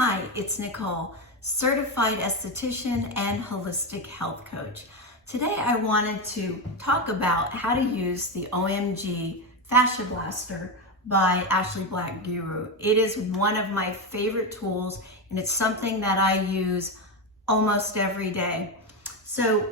Hi, it's Nicole, certified esthetician and holistic health coach. Today I wanted to talk about how to use the OMG Fascia Blaster by Ashley Black Guru. It is one of my favorite tools and it's something that I use almost every day. So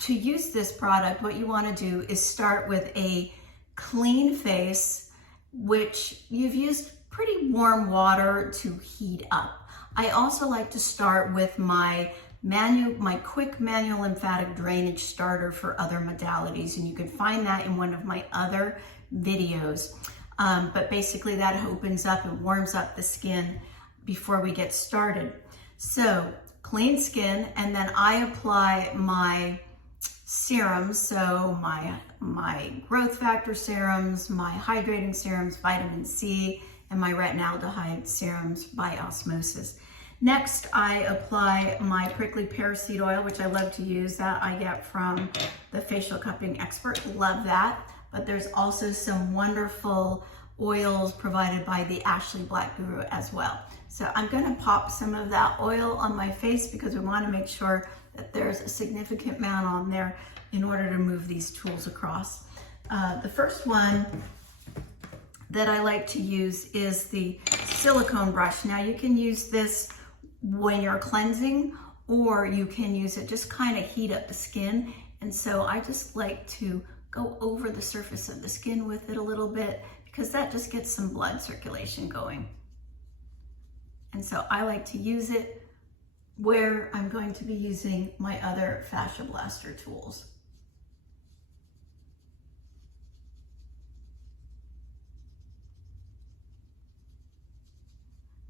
to use this product, what you want to do is start with a clean face, which you've used pretty warm water to heat up. I also like to start with my quick manual lymphatic drainage starter for other modalities, and you can find that in one of my other videos. But basically that opens up and warms up the skin before we get started. So clean skin, and then I apply my serums, so my growth factor serums, my hydrating serums, vitamin C, and my retinaldehyde serums by osmosis. Next, I apply my prickly pear seed oil, which I love to use. That I get from the Facial Cupping Expert. Love that. But there's also some wonderful oils provided by the Ashley Black Guru as well. So I'm going to pop some of that oil on my face because we want to make sure that there's a significant amount on there in order to move these tools across. The first one that I like to use is the silicone brush. Now you can use this when you're cleansing, or you can use it just kind of heat up the skin. And so I just like to go over the surface of the skin with it a little bit because that just gets some blood circulation going. And so I like to use it where I'm going to be using my other Fascia Blaster tools.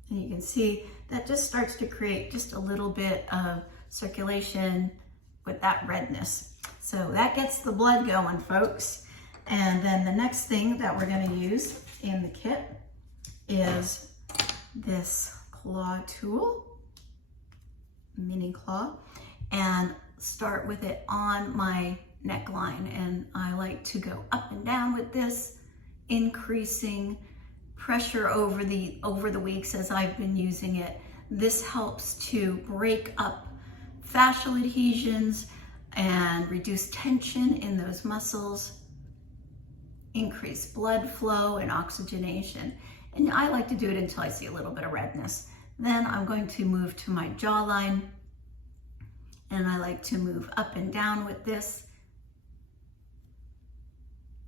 And you can see that just starts to create just a little bit of circulation with that redness. So that gets the blood going, folks. And then the next thing that we're going to use in the kit is this claw tool, mini claw, and start with it on my neckline. And I like to go up and down with this, increasing pressure over the weeks as I've been using it. This helps to break up fascial adhesions and reduce tension in those muscles, increase blood flow and oxygenation. And I like to do it until I see a little bit of redness. Then I'm going to move to my jawline, and I like to move up and down with this.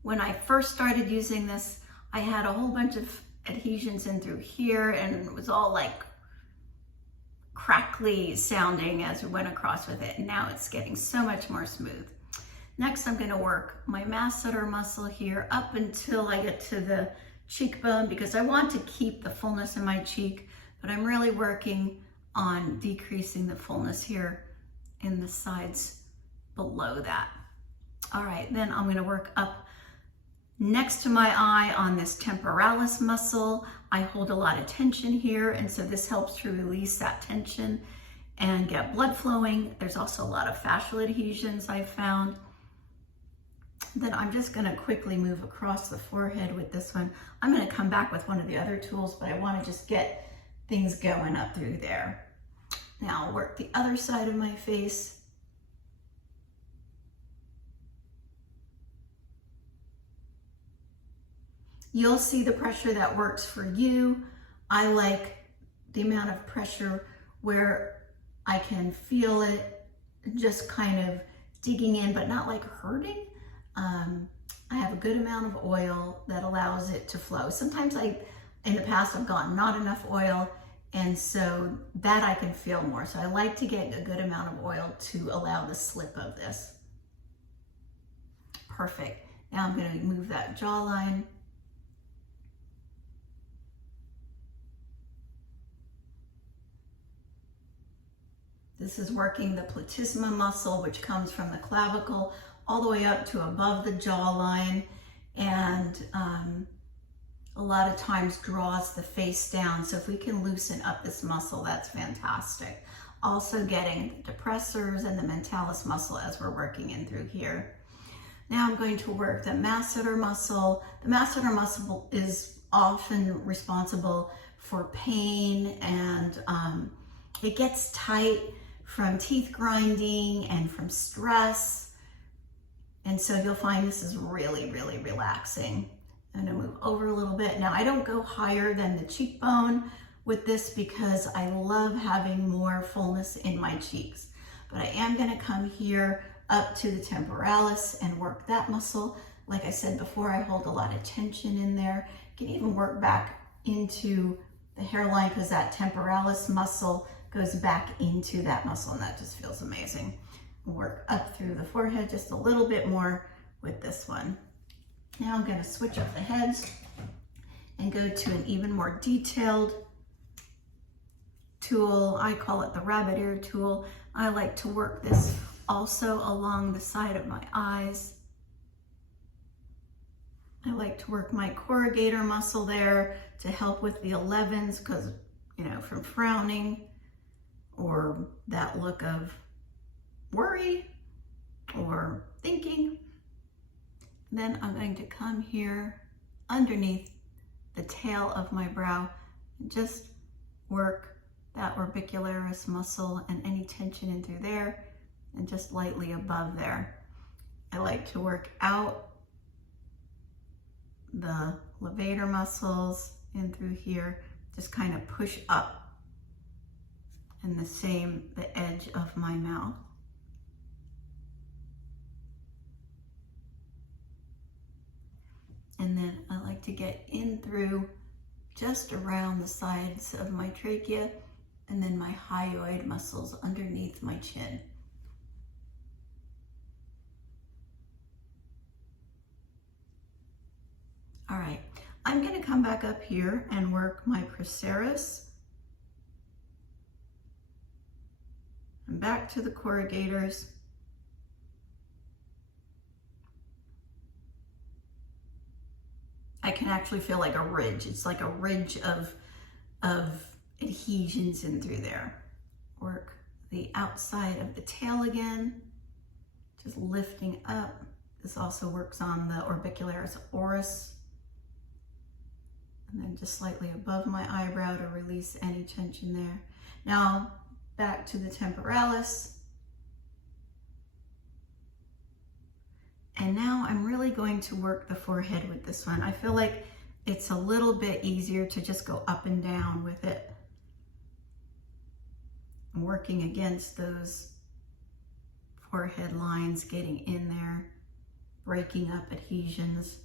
When I first started using this, I had a whole bunch of adhesions in through here, and it was all like crackly sounding as we went across with it. And now it's getting so much more smooth. Next, I'm going to work my masseter muscle here up until I get to the cheekbone because I want to keep the fullness in my cheek, but I'm really working on decreasing the fullness here in the sides below that. All right, then I'm going to work up next to my eye on this temporalis muscle. I hold a lot of tension here, and so this helps to release that tension and get blood flowing. There's also a lot of fascial adhesions I've found. Then I'm just going to quickly move across the forehead with this one. I'm going to come back with one of the other tools, but I want to just get things going up through there. Now I'll work the other side of my face. You'll see the pressure that works for you. I like the amount of pressure where I can feel it just kind of digging in, but not like hurting. I have a good amount of oil that allows it to flow. Sometimes in the past, I've gotten not enough oil, and so that I can feel more. So I like to get a good amount of oil to allow the slip of this. Perfect. Now I'm going to move that jawline. This is working the platysma muscle, which comes from the clavicle all the way up to above the jawline, and a lot of times draws the face down. So if we can loosen up this muscle, that's fantastic. Also getting the depressors and the mentalis muscle as we're working in through here. Now I'm going to work the masseter muscle. The masseter muscle is often responsible for pain, and it gets tight from teeth grinding and from stress. And so you'll find this is really, really relaxing. I'm gonna move over a little bit. Now I don't go higher than the cheekbone with this because I love having more fullness in my cheeks. But I am gonna come here up to the temporalis and work that muscle. Like I said before, I hold a lot of tension in there. You can even work back into the hairline because that temporalis muscle goes back into that muscle, and that just feels amazing. Work up through the forehead just a little bit more with this one. Now I'm going to switch up the heads and go to an even more detailed tool. I call it the rabbit ear tool. I like to work this also along the side of my eyes. I like to work my corrugator muscle there to help with the 11s because, you know, from frowning or that look of worry or thinking. Then I'm going to come here underneath the tail of my brow and just work that orbicularis muscle and any tension in through there and just lightly above there. I like to work out the levator muscles in through here, just kind of push up, and the same, the edge of my mouth. And then I like to get in through just around the sides of my trachea and then my hyoid muscles underneath my chin. All right, I'm gonna come back up here and work my procerus. And back to the corrugators. I can actually feel like a ridge. It's like a ridge of adhesions in through there. Work the outside of the tail again, just lifting up. This also works on the orbicularis oris. And then just slightly above my eyebrow to release any tension there. Now, back to the temporalis. And now I'm really going to work the forehead with this one. I feel like it's a little bit easier to just go up and down with it. I'm working against those forehead lines, getting in there, breaking up adhesions.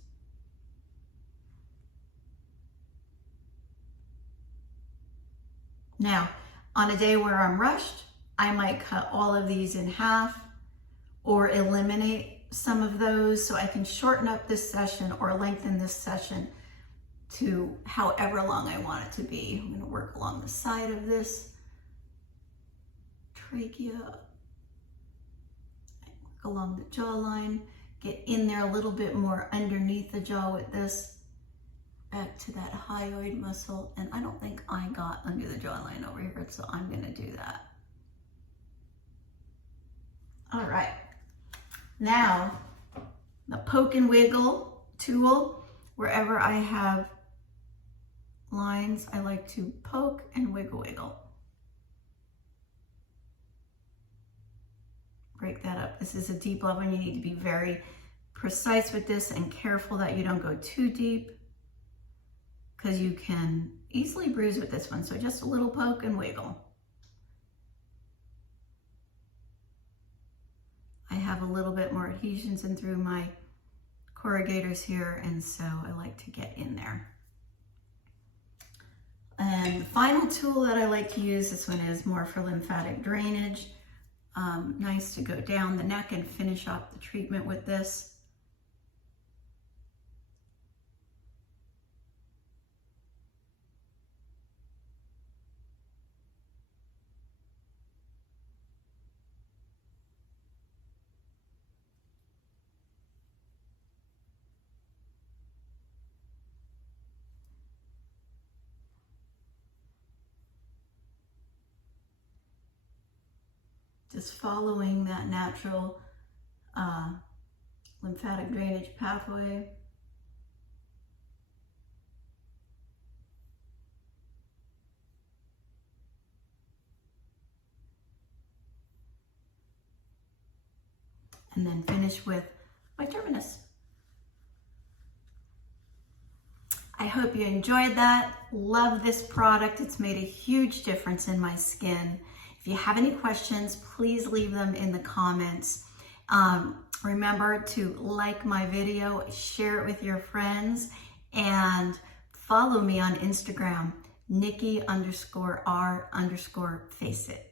Now, on a day where I'm rushed, I might cut all of these in half or eliminate some of those so I can shorten up this session or lengthen this session to however long I want it to be. I'm going to work along the side of this trachea, work along the jawline, get in there a little bit more underneath the jaw with this. Back to that hyoid muscle, and I don't think I got under the jawline over here, so I'm going to do that. All right, now the poke and wiggle tool. Wherever I have lines, I like to poke and wiggle. Break that up. This is a deep level and you need to be very precise with this and careful that you don't go too deep, because you can easily bruise with this one. So just a little poke and wiggle. I have a little bit more adhesions in through my corrugators here, and so I like to get in there. And the final tool that I like to use, this one is more for lymphatic drainage. Nice to go down the neck and finish off the treatment with this. Just following that natural lymphatic drainage pathway. and then finish with my terminus. I hope you enjoyed that. Love this product. It's made a huge difference in my skin. If you have any questions, please leave them in the comments. Remember to like my video, share it with your friends, and follow me on Instagram, Nikki_R_faceit.